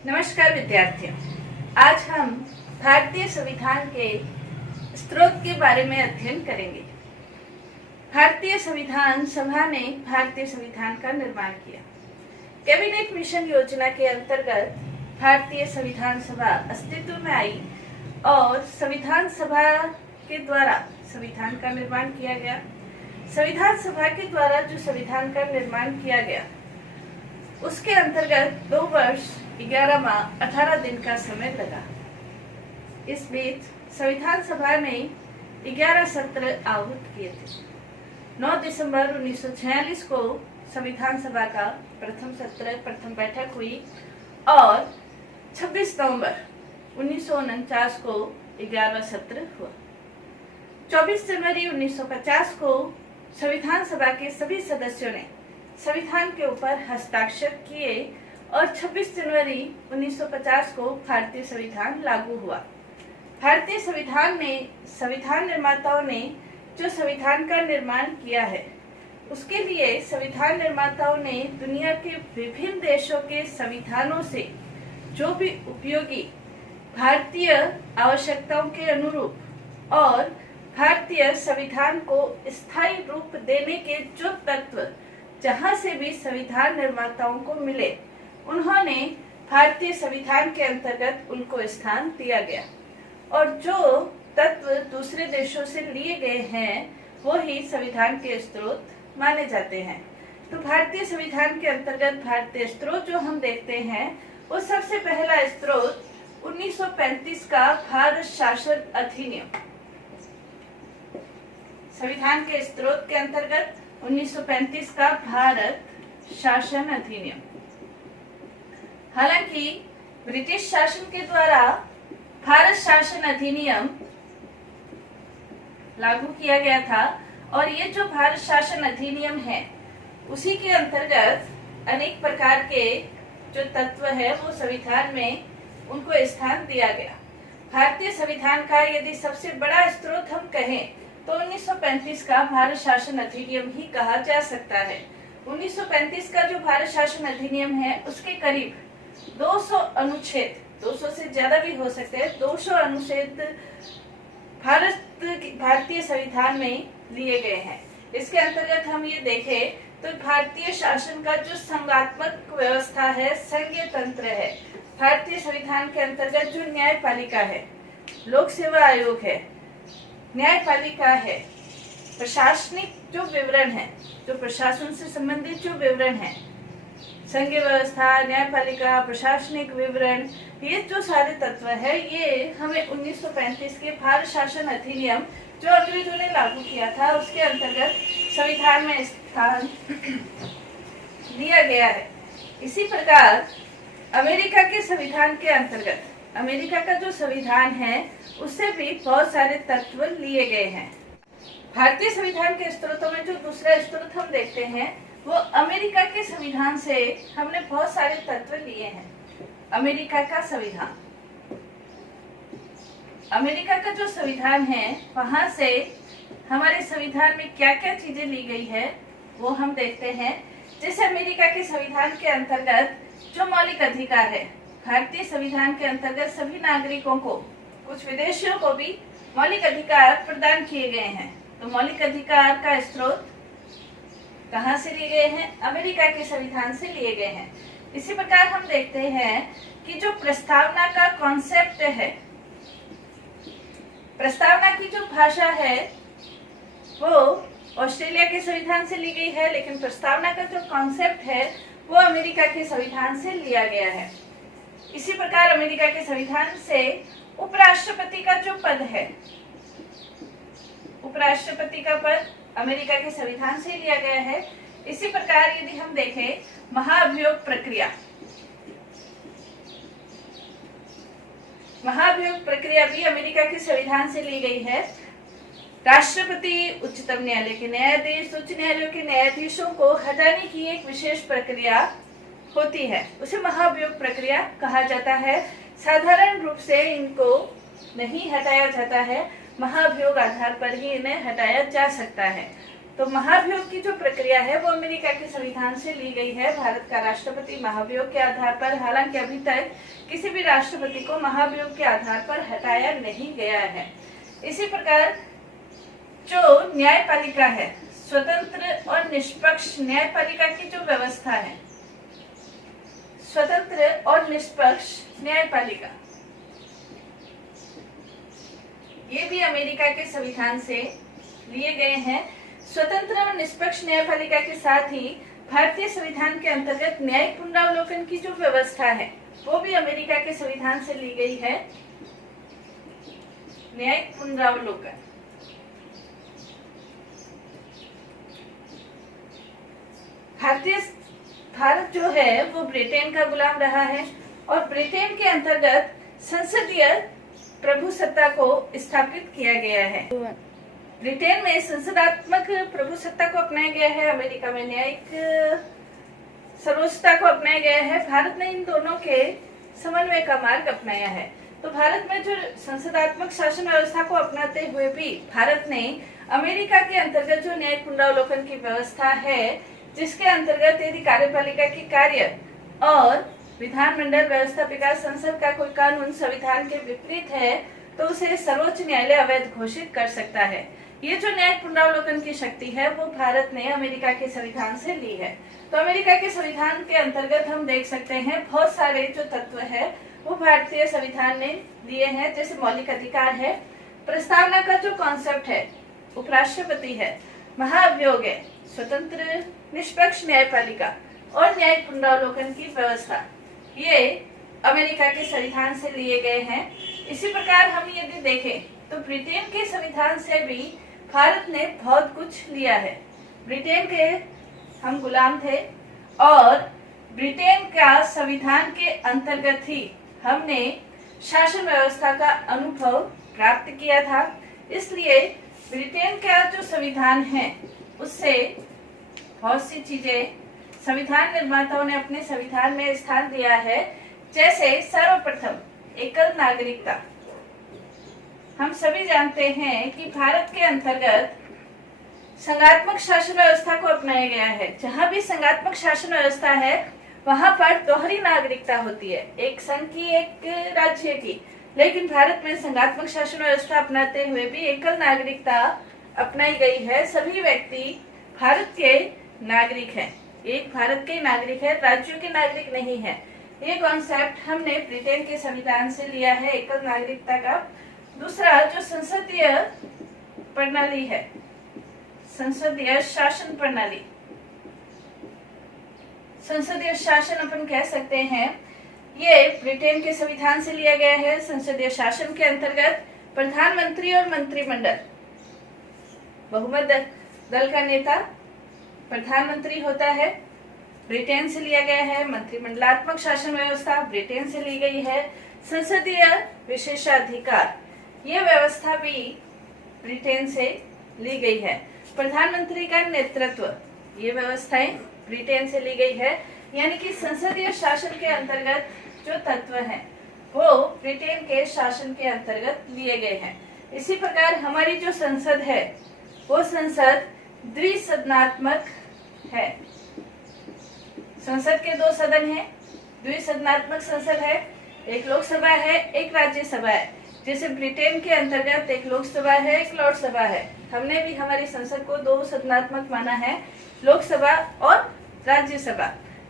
नमस्कार विद्यार्थियों, आज हम भारतीय संविधान के स्रोत के बारे में अध्ययन करेंगे। भारतीय संविधान सभा ने भारतीय संविधान का निर्माण किया। कैबिनेट मिशन योजना के अंतर्गत भारतीय संविधान सभा अस्तित्व में आई और संविधान सभा के द्वारा संविधान का निर्माण किया गया। संविधान सभा के द्वारा जो संविधान का निर्माण किया गया उसके अंतर्गत 2 वर्ष 11 माह 18 दिन का समय लगा। इस बीच संविधान सभा ने 11 सत्र आहूत किए थे। 9 दिसंबर 1946 को संविधान सभा का प्रथम बैठक हुई और 26 नवंबर 1949 को 11वां सत्र हुआ। 24 जनवरी 1950 को संविधान सभा के सभी सदस्यों ने संविधान के ऊपर हस्ताक्षर किए और 26 जनवरी 1950 को भारतीय संविधान लागू हुआ। भारतीय संविधान में संविधान निर्माताओं ने जो संविधान का निर्माण किया है उसके लिए संविधान निर्माताओं ने दुनिया के विभिन्न देशों के संविधानों से जो भी उपयोगी भारतीय आवश्यकताओं के अनुरूप और भारतीय संविधान को स्थायी रूप देने के जो तत्व जहां से भी संविधान निर्माताओं को मिले उन्होंने भारतीय संविधान के अंतर्गत उनको स्थान दिया गया और जो तत्व दूसरे देशों से लिए गए हैं वो ही संविधान के स्रोत माने जाते हैं। तो भारतीय संविधान के अंतर्गत भारतीय स्रोत जो हम देखते हैं वो सबसे पहला स्रोत 1935 का भारत शासन अधिनियम। संविधान के स्रोत के अंतर्गत 1935 का भारत शासन अधिनियम। हालांकि ब्रिटिश शासन के द्वारा भारत शासन अधिनियम लागू किया गया था और ये जो भारत शासन अधिनियम है उसी के अंतर्गत अनेक प्रकार के जो तत्व है वो संविधान में उनको स्थान दिया गया। भारतीय संविधान का यदि सबसे बड़ा स्रोत हम कहें तो 1935 का भारत शासन अधिनियम ही कहा जा सकता है। 1935 का जो भारत शासन अधिनियम है उसके करीब 200 अनुच्छेद, 200 से ज्यादा भी हो सकते हैं, 200 अनुच्छेद भारतीय संविधान में लिए गए हैं। इसके अंतर्गत हम ये देखें तो भारतीय शासन का जो संघात्मक व्यवस्था है, संघीय तंत्र है, भारतीय संविधान के अंतर्गत जो न्यायपालिका है, लोक सेवा आयोग है, न्यायपालिका है, प्रशासनिक जो विवरण है, जो प्रशासन से संबंधित जो विवरण है, संघीय व्यवस्था, न्यायपालिका, प्रशासनिक विवरण, ये जो सारे तत्व है ये हमें 1935 के भारत शासन अधिनियम जो अंग्रेजों ने लागू किया था उसके अंतर्गत संविधान में स्थान दिया गया है। इसी प्रकार अमेरिका के संविधान के अंतर्गत अमेरिका का जो संविधान है उससे भी बहुत सारे तत्व लिए गए हैं। भारतीय संविधान के स्रोतों में जो दूसरा स्रोत हम देखते हैं वो अमेरिका के संविधान से हमने बहुत सारे तत्व लिए हैं। अमेरिका का संविधान, अमेरिका का जो संविधान है वहां से हमारे संविधान में क्या क्या चीजें ली गई है वो हम देखते हैं। जैसे अमेरिका के संविधान के अंतर्गत जो मौलिक अधिकार है, भारतीय संविधान के अंतर्गत सभी नागरिकों को, कुछ विदेशियों को भी मौलिक अधिकार प्रदान किए गए हैं। तो मौलिक अधिकार का स्रोत कहाँ से लिए गए हैं? अमेरिका के संविधान से लिए गए हैं। इसी प्रकार हम देखते हैं कि जो प्रस्तावना का कॉन्सेप्ट है, प्रस्तावना की जो भाषा है वो ऑस्ट्रेलिया के संविधान से ली गई है, लेकिन प्रस्तावना का जो कॉन्सेप्ट है वो अमेरिका के संविधान से लिया गया है। इसी प्रकार अमेरिका के संविधान से उपराष्ट्रपति का जो पद है, उपराष्ट्रपति का पद अमेरिका के संविधान से लिया गया है। इसी प्रकार यदि हम देखें महाभियोग प्रक्रिया, महाभियोग प्रक्रिया भी अमेरिका के संविधान से ली गई है। राष्ट्रपति, उच्चतम न्यायालय के न्यायाधीश, उच्च न्यायालयों के न्यायाधीशों को हटाने की एक विशेष प्रक्रिया होती है, उसे महाभियोग प्रक्रिया कहा जाता है। साधारण रूप से इनको नहीं हटाया जाता है, महाभियोग आधार पर ही इन्हें हटाया जा सकता है। तो महाभियोग की जो प्रक्रिया है वो अमेरिका के संविधान से ली गई है भारत का राष्ट्रपति महाभियोग के आधार पर। हालांकि अभी तक किसी भी राष्ट्रपति को महाभियोग के आधार पर हटाया नहीं गया है। इसी प्रकार जो न्यायपालिका है, स्वतंत्र और निष्पक्ष न्यायपालिका की जो व्यवस्था है, स्वतंत्र और निष्पक्ष न्यायपालिका, ये भी अमेरिका के संविधान से लिए गए हैं। स्वतंत्र और निष्पक्ष न्यायपालिका के साथ ही भारतीय संविधान के अंतर्गत न्यायिक पुनरावलोकन की जो व्यवस्था है वो भी अमेरिका के संविधान से ली गई है। न्यायिक पुनरावलोकन, भारत जो है वो ब्रिटेन का गुलाम रहा है और ब्रिटेन के अंतर्गत संसदीय प्रभुसत्ता को स्थापित किया गया है। ब्रिटेन में संसदात्मक प्रभुसत्ता को अपनाया गया है, अमेरिका में न्यायिक सर्वोच्चता को अपनाया गया है। भारत ने इन दोनों के समन्वय का मार्ग अपनाया है। तो भारत में जो संसदात्मक शासन व्यवस्था को अपनाते हुए भी भारत ने अमेरिका के अंतर्गत जो न्यायिक पुनरावलोकन की व्यवस्था है, जिसके अंतर्गत यदि कार्यपालिका की कार्य और विधानमंडल व्यवस्थापिका संसद का कोई कानून संविधान के विपरीत है तो उसे सर्वोच्च न्यायालय अवैध घोषित कर सकता है। ये जो न्यायिक पुनरावलोकन की शक्ति है वो भारत ने अमेरिका के संविधान से ली है। तो अमेरिका के संविधान के अंतर्गत हम देख सकते हैं बहुत सारे जो तत्व है वो भारतीय संविधान ने लिए हैं, जैसे मौलिक अधिकार है, प्रस्तावना का जो कॉन्सेप्ट है, उपराष्ट्रपति है, महाअभियोग है, स्वतंत्र निष्पक्ष न्यायपालिका और न्यायिक पुनरावलोकन की व्यवस्था, ये अमेरिका के संविधान से लिए गए हैं। इसी प्रकार हम यदि देखें तो ब्रिटेन के संविधान से भी भारत ने बहुत कुछ लिया है। ब्रिटेन के हम गुलाम थे और ब्रिटेन का संविधान के अंतर्गत ही हमने शासन व्यवस्था का अनुभव प्राप्त किया था। इसलिए ब्रिटेन का जो संविधान है उससे बहुत सी चीजें संविधान निर्माताओं ने अपने संविधान में स्थान दिया है। जैसे सर्वप्रथम एकल नागरिकता। हम सभी जानते हैं कि भारत के अंतर्गत संघात्मक शासन व्यवस्था को अपनाया गया है। जहां भी संघात्मक शासन व्यवस्था है वहां पर दोहरी नागरिकता होती है, एक संघ की एक राज्य की। लेकिन भारत में संघात्मक शासन व्यवस्था अपनाते हुए भी एकल नागरिकता अपनाई गई है। सभी व्यक्ति भारत के नागरिक हैं, एक भारत के नागरिक है, राज्यों के नागरिक नहीं है। ये कॉन्सेप्ट हमने ब्रिटेन के संविधान से लिया है एकल नागरिकता का। दूसरा जो संसदीय प्रणाली है, संसदीय शासन प्रणाली, संसदीय शासन अपन कह सकते हैं, ये ब्रिटेन के संविधान से लिया गया है। संसदीय शासन के अंतर्गत प्रधानमंत्री और मंत्रिमंडल, बहुमत दल का नेता प्रधानमंत्री होता है, ब्रिटेन से लिया गया है। मंत्रिमंडलात्मक शासन व्यवस्था ब्रिटेन से ली गई है। संसदीय विशेषाधिकार, ये व्यवस्था भी ब्रिटेन से ली गई है। प्रधानमंत्री का नेतृत्व, ये व्यवस्थाएं ब्रिटेन से ली गई है। यानी कि संसदीय शासन के अंतर्गत जो तत्व हैं वो ब्रिटेन के शासन के अंतर्गत लिए गए हैं। इसी प्रकार हमारी जो संसद है वो संसद द्विसदनात्मक है। संसद के दो सदन हैं, द्विसदनात्मक संसद है, एक लोकसभा है, एक राज्यसभा है। जैसे ब्रिटेन के अंतर्गत एक लोकसभा है, एक लोकसभा है। हमने भी हमारी संसद को दो सदनात्मक माना है, लोकसभा और राज्यसभा।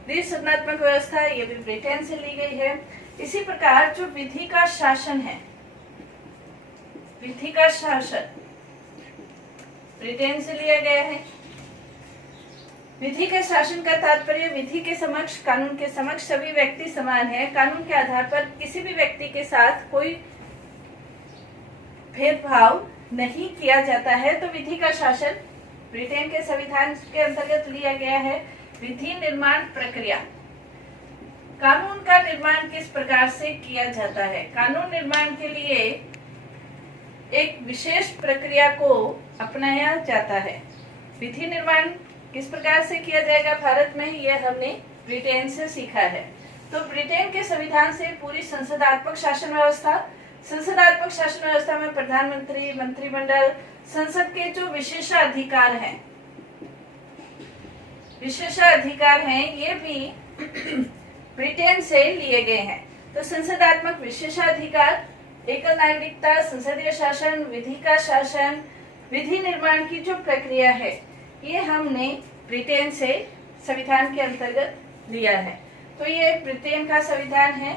द्विसदनात्मक व्यवस्था ये भी ब्रिटेन से ली गई है। इसी प्रकार जो विधि का शासन है, विधि का शासन ब्रिटेन से लिया गया है। विधि के शासन का तात्पर्य विधि के समक्ष, कानून के समक्ष सभी व्यक्ति समान है। कानून के आधार पर किसी भी व्यक्ति के साथ कोई भेदभाव नहीं किया जाता है। तो विधि का शासन ब्रिटेन के संविधान के अंतर्गत लिया गया है। विधि निर्माण प्रक्रिया, कानून का निर्माण किस प्रकार से किया जाता है। कानून निर्माण के लिए एक विशेष प्रक्रिया को अपनाया जाता है। विधि निर्माण किस प्रकार से किया जाएगा भारत में, यह हमने ब्रिटेन से सीखा है। तो ब्रिटेन के संविधान से पूरी संसदात्मक शासन व्यवस्था, संसदात्मक शासन व्यवस्था में प्रधानमंत्री, मंत्रिमंडल, संसद के जो विशेषाधिकार हैं विशेषाधिकार हैं ये भी ब्रिटेन से लिए गए हैं। तो संसदात्मक विशेषाधिकार, एकल नागरिकता, संसदीय शासन, विधि का शासन, विधि निर्माण की जो प्रक्रिया है, ये हमने ब्रिटेन से संविधान के अंतर्गत लिया है। तो ये ब्रिटेन का संविधान है।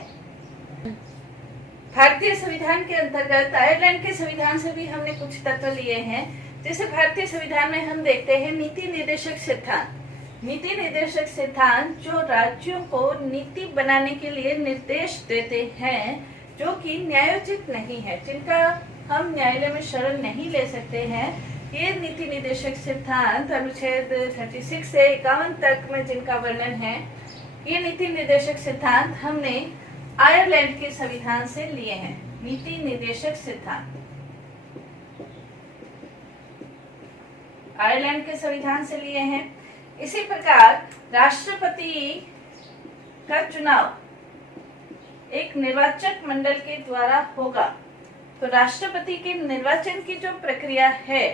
भारतीय संविधान के अंतर्गत आयरलैंड के संविधान से भी हमने कुछ तत्व लिए हैं। जैसे भारतीय संविधान में हम देखते हैं नीति निर्देशक सिद्धांत। नीति निर्देशक सिद्धांत जो राज्यों को नीति बनाने के लिए निर्देश देते हैं, जो कि न्यायोचित नहीं है, जिनका हम न्यायालय में शरण नहीं ले सकते हैं। ये नीति निर्देशक सिद्धांत अनुच्छेद 36 से 51 तक में जिनका वर्णन है, ये नीति निर्देशक सिद्धांत हमने आयरलैंड के संविधान से लिए हैं। नीति निर्देशक सिद्धांत आयरलैंड के संविधान से लिए हैं। इसी प्रकार राष्ट्रपति का चुनाव एक निर्वाचक मंडल के द्वारा होगा। तो राष्ट्रपति के निर्वाचन की जो प्रक्रिया है,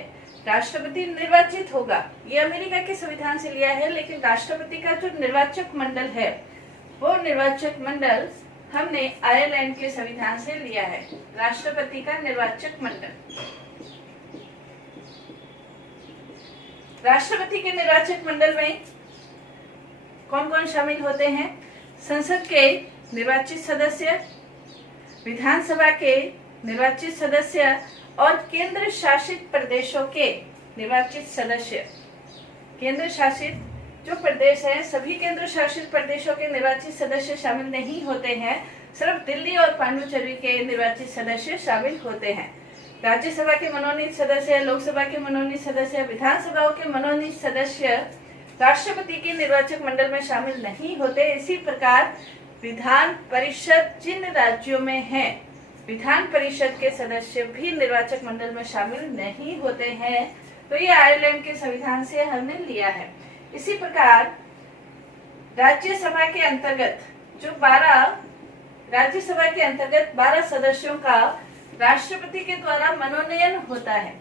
राष्ट्रपति निर्वाचित होगा। ये अमेरिका के संविधान से लिया है, लेकिन राष्ट्रपति का जो निर्वाचक मंडल है, वो निर्वाचक मंडल हमने आयरलैंड के संविधान से लिया है। राष्ट्रपति का निर्वाचक मंडल, राष्ट्रपति के निर्वाचक मंडल में कौन कौन शामिल होते हैं? संसद के निर्वाचित सदस्य, विधानसभा के निर्वाचित सदस्य और केंद्र शासित प्रदेशों के निर्वाचित सदस्य। केंद्र शासित जो प्रदेश है, सभी केंद्र शासित प्रदेशों के निर्वाचित सदस्य शामिल नहीं होते हैं, सिर्फ दिल्ली और पांडिचेरी के निर्वाचित सदस्य शामिल होते हैं। राज्यसभा के मनोनीत सदस्य, लोकसभा के मनोनीत सदस्य, विधानसभाओं के मनोनीत सदस्य राष्ट्रपति के निर्वाचक मंडल में शामिल नहीं होते। इसी प्रकार विधान परिषद जिन राज्यों में है, विधान परिषद के सदस्य भी निर्वाचक मंडल में शामिल नहीं होते हैं। तो ये आयरलैंड के संविधान से हमने लिया है। इसी प्रकार राज्यसभा के अंतर्गत जो 12 सदस्यों का राष्ट्रपति के द्वारा मनोनयन होता है।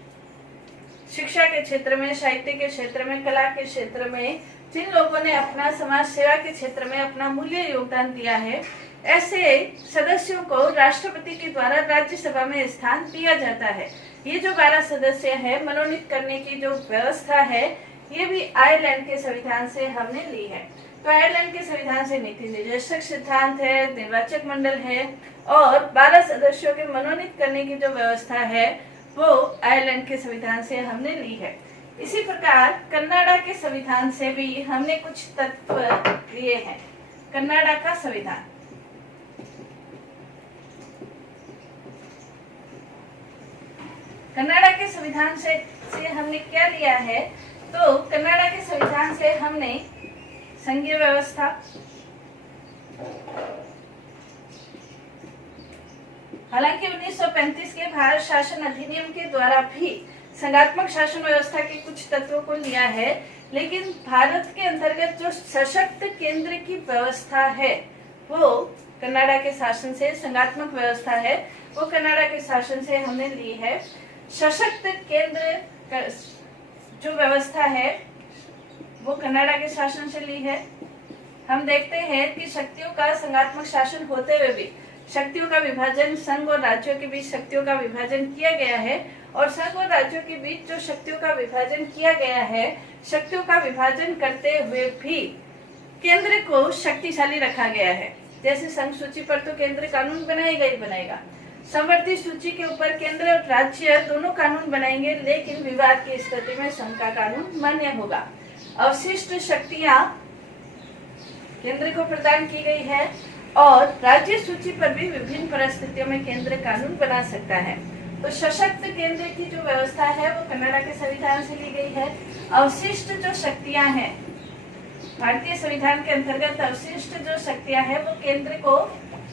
शिक्षा के क्षेत्र में, साहित्य के क्षेत्र में, कला के क्षेत्र में जिन लोगों ने अपना समाज सेवा के क्षेत्र में अपना मूल्य योगदान दिया है, ऐसे सदस्यों को राष्ट्रपति के द्वारा राज्यसभा में स्थान दिया जाता है। ये जो 12 सदस्य है, मनोनीत करने की जो व्यवस्था है, ये भी आयरलैंड के संविधान से हमने ली है। तो आयरलैंड के संविधान से नीति निर्देशक सिद्धांत है, निर्वाचक मंडल है और 12 सदस्यों के मनोनीत करने की जो व्यवस्था है, वो आयरलैंड के संविधान से हमने ली है। इसी प्रकार कनाडा के संविधान से भी हमने कुछ तत्व लिए हैं। कनाडा का संविधान, कनाडा के संविधान से हमने क्या लिया है? तो कनाडा के संविधान से हमने संघीय व्यवस्था, हालांकि 1935 के भारत शासन अधिनियम के द्वारा भी संघात्मक शासन व्यवस्था के कुछ तत्वों को लिया है, लेकिन भारत के अंतर्गत जो सशक्त केंद्र की व्यवस्था है, वो कनाडा के शासन से, संघात्मक व्यवस्था है, वो कनाडा के शासन से हमने ली है। सशक्त केंद्र जो व्यवस्था है, वो कनाडा के शासन से ली है। हम देखते हैं कि शक्तियों का संघात्मक शासन होते हुए भी शक्तियों का विभाजन, संघ और राज्यों के बीच शक्तियों का विभाजन किया गया है, और संघ और राज्यों के बीच जो शक्तियों का विभाजन किया गया है, शक्तियों का विभाजन करते हुए भी केंद्र को शक्तिशाली रखा गया है। जैसे संघ सूची पर तो केंद्र कानून बनाएगा ही बनाएगा, समवर्ती सूची के ऊपर केंद्र और राज्य दोनों कानून बनाएंगे, लेकिन विवाद की स्थिति में संघ का कानून मान्य होगा। अवशिष्ट शक्तियां केंद्र को प्रदान की गई है और राज्य सूची पर भी विभिन्न परिस्थितियों में केंद्र कानून बना सकता है। तो सशक्त केंद्र की जो व्यवस्था है, वो कनाडा के संविधान से ली गई है। अवशिष्ट जो शक्तियां हैं, भारतीय संविधान के अंतर्गत अवशिष्ट जो शक्तियां हैं, वो केंद्र को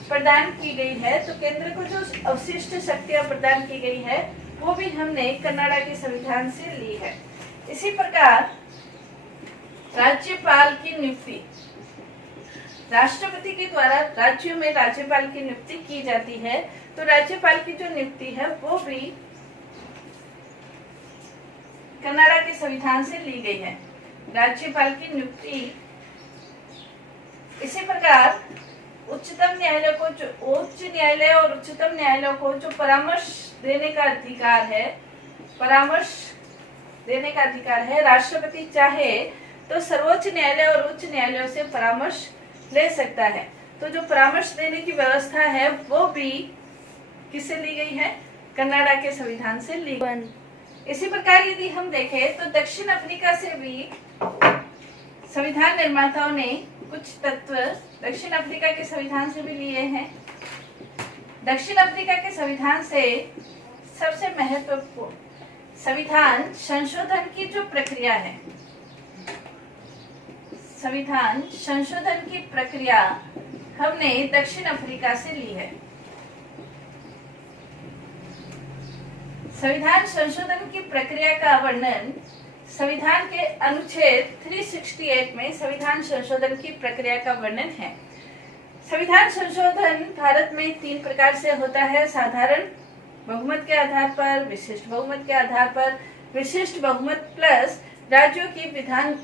प्रदान की गई है। तो केंद्र को जो अवशिष्ट शक्तियां प्रदान की गई है, वो भी हमने कनाडा के संविधान से ली है। इसी प्रकार राज्यपाल की नियुक्ति, राष्ट्रपति के द्वारा राज्यों में राज्यपाल की नियुक्ति की जाती है। तो राज्यपाल की जो नियुक्ति है, वो भी कनाडा के संविधान से ली गई है। राज्यपाल की नियुक्ति। इसी प्रकार उच्चतम न्यायालय को उच्च न्यायालय और उच्चतम न्यायालय को जो परामर्श देने का अधिकार है, राष्ट्रपति चाहे तो सर्वोच्च न्यायालय और उच्च न्यायालयों से परामर्श ले सकता है। तो जो परामर्श देने की व्यवस्था है वो भी किससे ली गई है? कनाडा के संविधान से ली गई। इसी प्रकार यदि हम देखें तो दक्षिण अफ्रीका से भी संविधान निर्माताओं ने कुछ तत्व दक्षिण अफ्रीका के संविधान से भी लिए हैं। दक्षिण अफ्रीका के संविधान से सबसे महत्वपूर्ण संविधान संशोधन की जो प्रक्रिया है, संविधान संशोधन की प्रक्रिया हमने दक्षिण अफ्रीका से ली है। संविधान संशोधन की प्रक्रिया का वर्णन संविधान के अनुच्छेद 368 में संविधान संशोधन की प्रक्रिया का वर्णन है। संविधान संशोधन भारत में 3 प्रकार से होता है: साधारण बहुमत के आधार पर, विशिष्ट बहुमत के आधार पर, विशिष्ट बहुमत प्लस राज्यों की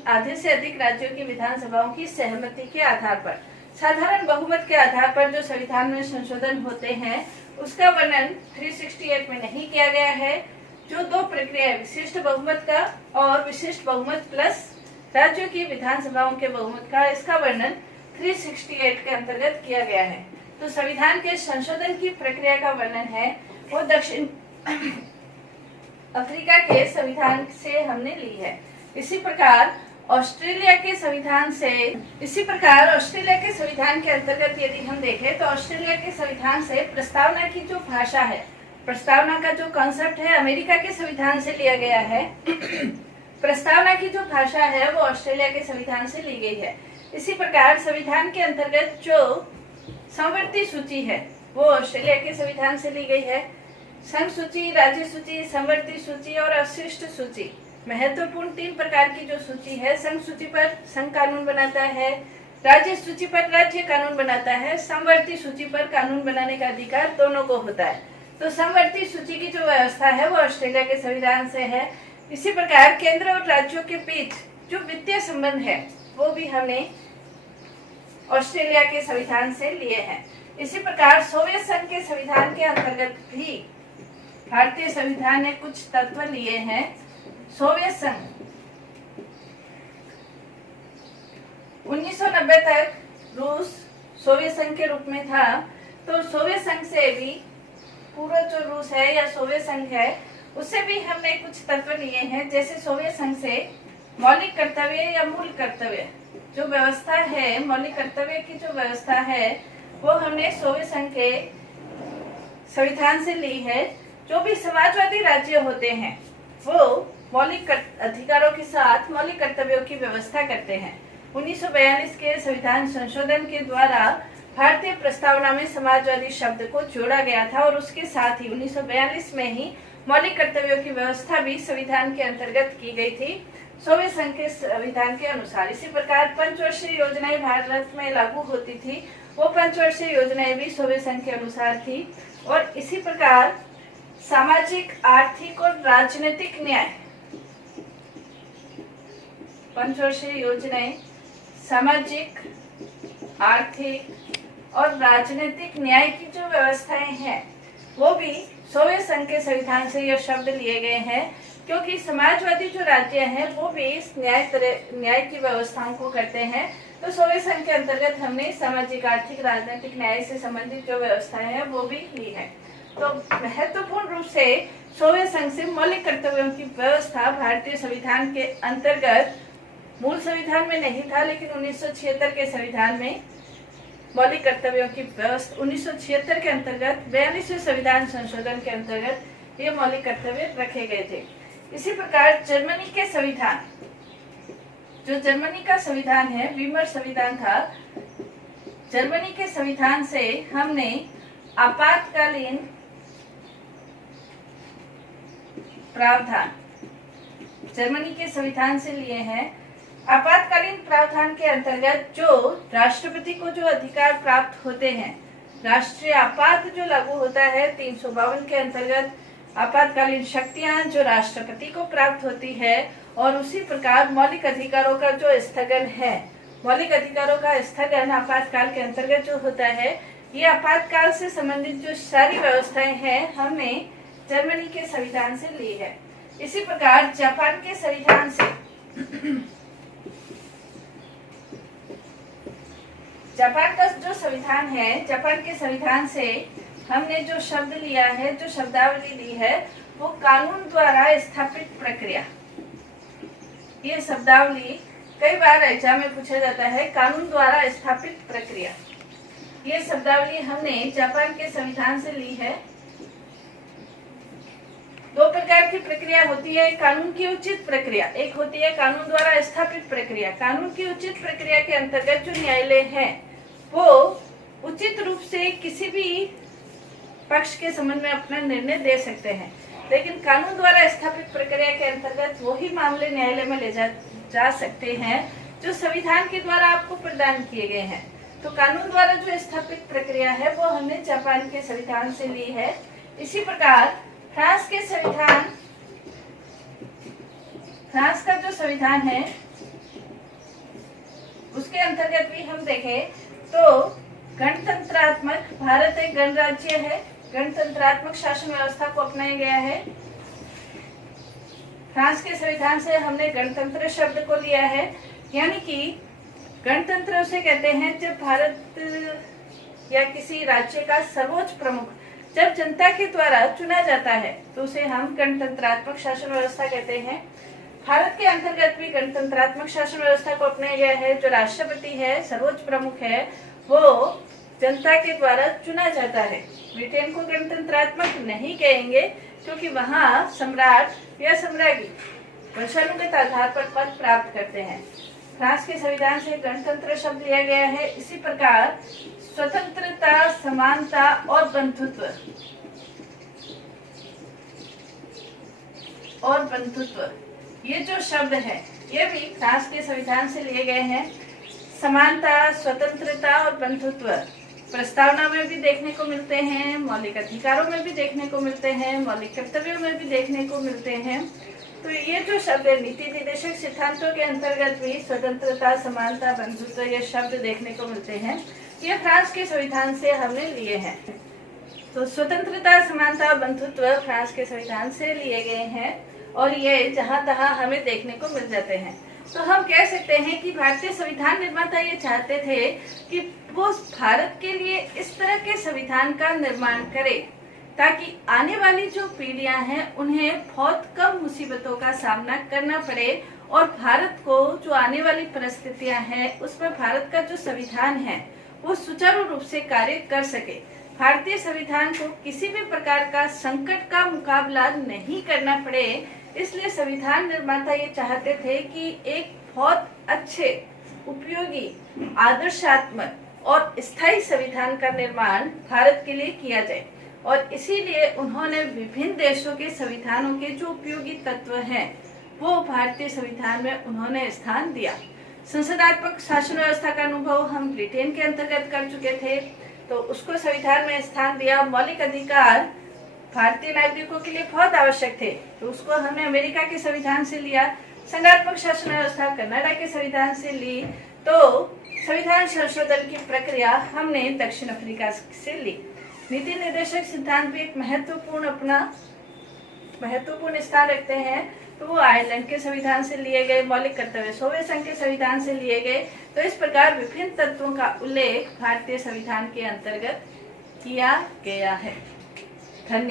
आधे से अधिक राज्यों की विधानसभाओं की सहमति के आधार पर। साधारण बहुमत के आधार पर जो संविधान में संशोधन होते हैं उसका वर्णन 368 में नहीं किया गया है। जो 2 प्रक्रिया है, विशिष्ट बहुमत का और विशिष्ट बहुमत प्लस राज्यों की विधानसभाओं के बहुमत का, इसका वर्णन 368 के अंतर्गत किया गया है। तो संविधान के संशोधन की प्रक्रिया का वर्णन है वो दक्षिण अफ्रीका के संविधान से हमने ली है। इसी प्रकार ऑस्ट्रेलिया के संविधान के अंतर्गत यदि हम देखें तो ऑस्ट्रेलिया के संविधान से प्रस्तावना की जो भाषा है, प्रस्तावना का जो कॉन्सेप्ट है, अमेरिका के संविधान से लिया गया है। प्रस्तावना की जो भाषा है वो ऑस्ट्रेलिया के संविधान से ली गई है। इसी प्रकार संविधान के अंतर्गत जो समवर्ती सूची है वो ऑस्ट्रेलिया के संविधान से ली गई है। संघ सूची, राज्य सूची, समवर्ती सूची और अवशिष्ट सूची, महत्वपूर्ण 3 प्रकार की जो सूची है। संघ सूची पर संघ कानून बनाता है, राज्य सूची पर राज्य कानून बनाता है, समवर्ती सूची पर कानून बनाने का अधिकार दोनों को होता है। तो समवर्ती सूची की जो व्यवस्था है वो ऑस्ट्रेलिया के संविधान से है। इसी प्रकार केंद्र और राज्यों के बीच जो वित्तीय संबंध है वो भी हमने ऑस्ट्रेलिया के संविधान से लिए हैं। इसी प्रकार सोवियत संघ के संविधान के अंतर्गत भी भारतीय संविधान ने कुछ तत्व लिए हैं। सोवियत संघ 1990 तक रूस सोवियत संघ के रूप में था। तो सोवियत संघ से भी पूरा जो रूस है या सोवियत संघ है उससे भी हमने कुछ तत्व लिए हैं। जैसे सोवियत संघ से मौलिक कर्तव्य या मूल कर्तव्य जो व्यवस्था है, मौलिक कर्तव्य की जो व्यवस्था है वो हमने सोवियत संघ के संविधान से ली है। जो भी समाजवादी राज्य होते हैं वो मौलिक अधिकारों के साथ मौलिक कर्तव्यों की व्यवस्था करते हैं। 1942 के संविधान संशोधन के द्वारा भारतीय प्रस्तावना में समाजवादी शब्द को जोड़ा गया था और उसके साथ ही 1942 में ही मौलिक कर्तव्यों की व्यवस्था भी संविधान के अंतर्गत की गई थी सोवियत संघ के संविधान के अनुसार। इसी प्रकार पंचवर्षीय योजनाएं भारत में लागू होती थी, वो पंचवर्षीय योजनाएं भी सोवियत संघ के अनुसार थी। और इसी प्रकार सामाजिक, आर्थिक और राजनीतिक न्याय, पंचवर्षीय योजनाएं सामाजिक, आर्थिक और राजनीतिक न्याय की जो व्यवस्थाएं हैं वो भी सोवियत संघ के संविधान से ये शब्द लिए गए हैं, क्योंकि समाजवादी जो राज्य हैं वो भी इस न्याय की व्यवस्थाओं को करते हैं। तो सोवियत संघ के अंतर्गत हमने सामाजिक, आर्थिक, राजनीतिक न्याय से संबंधित जो व्यवस्थाएं हैं वो भी ली है। तो महत्वपूर्ण रूप से सोवियत संघ से मौलिक कर्तव्यों की व्यवस्था भारतीय संविधान के अंतर्गत, मूल संविधान में नहीं था लेकिन 1976 के संविधान में मौलिक कर्तव्यों की व्यवस्था 1976 के अंतर्गत 42वें संविधान संशोधन के अंतर्गत ये मौलिक कर्तव्य रखे गए थे। इसी प्रकार जर्मनी के संविधान, जो जर्मनी का संविधान है, वीमर संविधान था। जर्मनी के संविधान से हमने आपातकालीन प्रावधान जर्मनी के संविधान से लिए हैं। आपातकालीन प्रावधान के अंतर्गत जो राष्ट्रपति को जो अधिकार प्राप्त होते हैं, राष्ट्रीय आपात जो लागू होता है 352 के अंतर्गत आपातकालीन शक्तियां जो राष्ट्रपति को प्राप्त होती है और उसी प्रकार मौलिक अधिकारों का जो स्थगन है, मौलिक अधिकारों का स्थगन आपातकाल के अंतर्गत जो होता है, ये आपातकाल से संबंधित जो सारी व्यवस्थाएं हैं हमने जर्मनी के संविधान से ली है। इसी प्रकार जापान के संविधान से जापान का जो संविधान है, जापान के संविधान से हमने जो शब्द लिया है, जो शब्दावली ली है, वो कानून द्वारा स्थापित प्रक्रिया। ये शब्दावली कई बार एग्जाम में पूछा जाता है, कानून द्वारा स्थापित प्रक्रिया। ये शब्दावली हमने जापान के संविधान से ली है। दो प्रकार की प्रक्रिया होती है, कानून की उचित प्रक्रिया, एक होती है कानून द्वारा स्थापित प्रक्रिया। कानून की उचित प्रक्रिया के अंतर्गत जो न्यायालय है वो उचित रूप से किसी भी पक्ष के संबंध में अपना निर्णय दे सकते हैं, लेकिन कानून द्वारा स्थापित प्रक्रिया के अंतर्गत वही मामले न्यायालय में ले जा सकते हैं जो संविधान के द्वारा आपको प्रदान किए गए हैं। तो कानून द्वारा जो स्थापित प्रक्रिया है वो हमने जापान के संविधान से ली है। इसी प्रकार फ्रांस के संविधान, फ्रांस का जो संविधान है उसके अंतर्गत भी हम देखें तो गणतंत्रात्मक, भारत एक गणराज्य है, गणतंत्रात्मक शासन व्यवस्था को अपनाया गया है। फ्रांस के संविधान से हमने गणतंत्र शब्द को लिया है, यानी कि गणतंत्र उसे कहते हैं जब भारत या किसी राज्य का सर्वोच्च प्रमुख जब जनता के द्वारा चुना जाता है तो उसे हम गणतंत्रात्मक शासन व्यवस्था कहते हैं। भारत के अंतर्गत भी गणतंत्रात्मक शासन व्यवस्था को अपनाया गया है। जो राष्ट्रपति है, सर्वोच्च प्रमुख है, वो जनता के द्वारा चुना जाता है। ब्रिटेन को गणतंत्रात्मक नहीं कहेंगे क्योंकि वहाँ सम्राट या सम्राज्ञी वंशानुगत आधार पर पद प्राप्त करते हैं। फ्रांस के संविधान से गणतंत्र शब्द लिया गया है। इसी प्रकार स्वतंत्रता, समानता और बंधुत्व ये जो शब्द है ये भी फ्रांस के संविधान से लिए गए हैं। समानता, स्वतंत्रता और बंधुत्व प्रस्तावना में भी देखने को मिलते हैं, मौलिक अधिकारों में भी देखने को मिलते हैं, मौलिक कर्तव्यों में भी देखने को मिलते हैं। तो ये जो शब्द है, नीति निर्देशक सिद्धांतों के अंतर्गत भी स्वतंत्रता, समानता, बंधुत्व ये शब्द देखने को मिलते हैं। ये फ्रांस के संविधान से हमने लिए हैं। तो स्वतंत्रता, समानता, बंधुत्व फ्रांस के संविधान से लिए गए हैं और ये जहाँ तहाँ हमें देखने को मिल जाते हैं। तो हम कह सकते हैं कि भारतीय संविधान निर्माता ये चाहते थे कि वो भारत के लिए इस तरह के संविधान का निर्माण करे ताकि आने वाली जो पीढ़ियां हैं उन्हें बहुत कम मुसीबतों का सामना करना पड़े और भारत को जो आने वाली परिस्थितियां हैं उसमें भारत का जो संविधान है वो सुचारू रूप से कार्य कर सके। भारतीय संविधान को किसी भी प्रकार का संकट का मुकाबला नहीं करना पड़े, इसलिए संविधान निर्माता ये चाहते थे कि एक बहुत अच्छे, उपयोगी, आदर्शात्मक और स्थायी संविधान का निर्माण भारत के लिए किया जाए और इसीलिए उन्होंने विभिन्न देशों के संविधानों के जो उपयोगी तत्व हैं वो भारतीय संविधान में उन्होंने स्थान दिया। संसदात्मक शासन व्यवस्था का अनुभव हम ब्रिटेन के अंतर्गत कर चुके थे, तो उसको संविधान में स्थान दिया। मौलिक अधिकार भारतीय नागरिकों के लिए बहुत आवश्यक थे, तो उसको हमने अमेरिका के संविधान से लिया। संघात्मक शासन व्यवस्था कनाडा के संविधान से ली। तो संविधान संशोधन की प्रक्रिया हमने दक्षिण अफ्रीका से ली। नीति निर्देशक सिद्धांत भी एक महत्वपूर्ण स्थान रखते हैं, तो वो आयरलैंड के संविधान से लिए गए। मौलिक कर्तव्य सोवियत संघ के संविधान से लिए गए। तो इस प्रकार विभिन्न तत्वों का उल्लेख भारतीय संविधान के अंतर्गत किया गया है। धन्यवाद।